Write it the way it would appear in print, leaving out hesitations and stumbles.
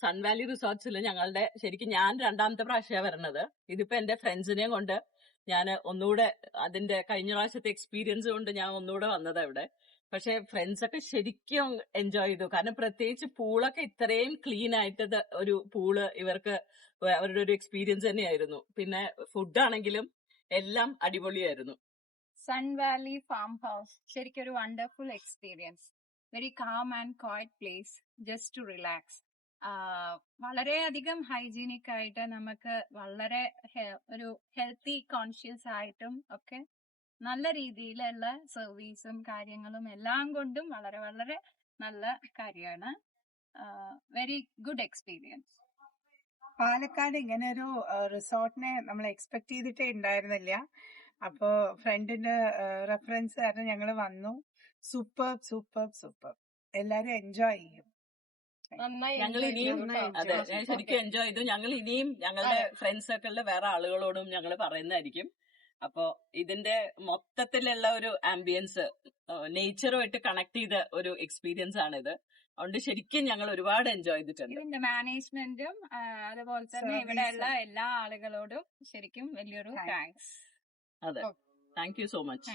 Sun Valley റിസോർട്ട്സിൽ ഞങ്ങളുടെ ശരിക്കും ഞാൻ രണ്ടാമത്തെ പ്രാവശ്യമാണ് വരണത്. ഇതിപ്പോ എന്റെ ഫ്രണ്ട്സിനെയും കൊണ്ട് ഞാൻ ഒന്നുകൂടെ അതിന്റെ കഴിഞ്ഞ പ്രാവശ്യത്തെ എക്സ്പീരിയൻസ് കൊണ്ട് ഞാൻ ഒന്നുകൂടെ വന്നതാ ഇവിടെ. പക്ഷെ ഫ്രണ്ട്സ് ഒക്കെ ശരിക്കും എൻജോയ് ചെയ്തു. കാരണം പ്രത്യേകിച്ച് പൂളൊക്കെ ഇത്രയും ക്ലീൻ ആയിട്ട് ഒരു പൂള് ഇവർക്ക് അവരുടെ ഒരു എക്സ്പീരിയൻസ് തന്നെയായിരുന്നു. പിന്നെ ഫുഡാണെങ്കിലും എല്ലാം അടിപൊളിയായിരുന്നു. സൺ വാലി ഫാം ഹൗസ് ശരിക്കും ഒരു wonderful experience. Very calm and quiet place just to relax. വളരെയധികം ഹൈജീനിക് ആയിട്ട് നമുക്ക് വളരെ ഒരു ഹെൽത്തി കോൺഷ്യസ് ആയിട്ടും ഒക്കെ നല്ല രീതിയിലുള്ള സർവീസും കാര്യങ്ങളും എല്ലാം കൊണ്ടും വളരെ വളരെ നല്ല കാര്യമാണ്. Very good experience. പാലക്കാട് ഇങ്ങനെ ഒരു റിസോർട്ടിനെ നമ്മൾ എക്സ്പെക്ട് ചെയ്തിട്ടേ ഉണ്ടായിരുന്നില്ല. അപ്പോ ഫ്രണ്ടിന്റെ റെഫറൻസ് കാരണം ഞങ്ങള് വന്നു. Super super super. എല്ലാരും എൻജോയ് ചെയ്യും. ഞങ്ങൾ ഇനിയും അതെ ഞാൻ ശരിക്കും എൻജോയ് ചെയ്തു. ഞങ്ങൾ ഇനിയും ഞങ്ങളുടെ ഫ്രണ്ട്സ് സർക്കിളിലെ വേറെ ആളുകളോടും ഞങ്ങൾ പറയുന്നതായിരിക്കും. അപ്പോ ഇതിന്റെ മൊത്തത്തിലുള്ള ഒരു ആംബിയൻസ് നേച്ചറുമായിട്ട് കണക്ട് ചെയ്ത ഒരു എക്സ്പീരിയൻസ് ആണിത്. അതുകൊണ്ട് ശരിക്കും ഞങ്ങൾ ഒരുപാട് എൻജോയ് ചെയ്തിട്ടുണ്ട്. ഇതിന്റെ മാനേജ്മെന്റും അതുപോലെ തന്നെ ഇവിടെയുള്ള എല്ലാ ആളുകളോടും ശരിക്കും വലിയൊരു താങ്ക്സ്. അതെ, താങ്ക് യു സോ മച്ച്.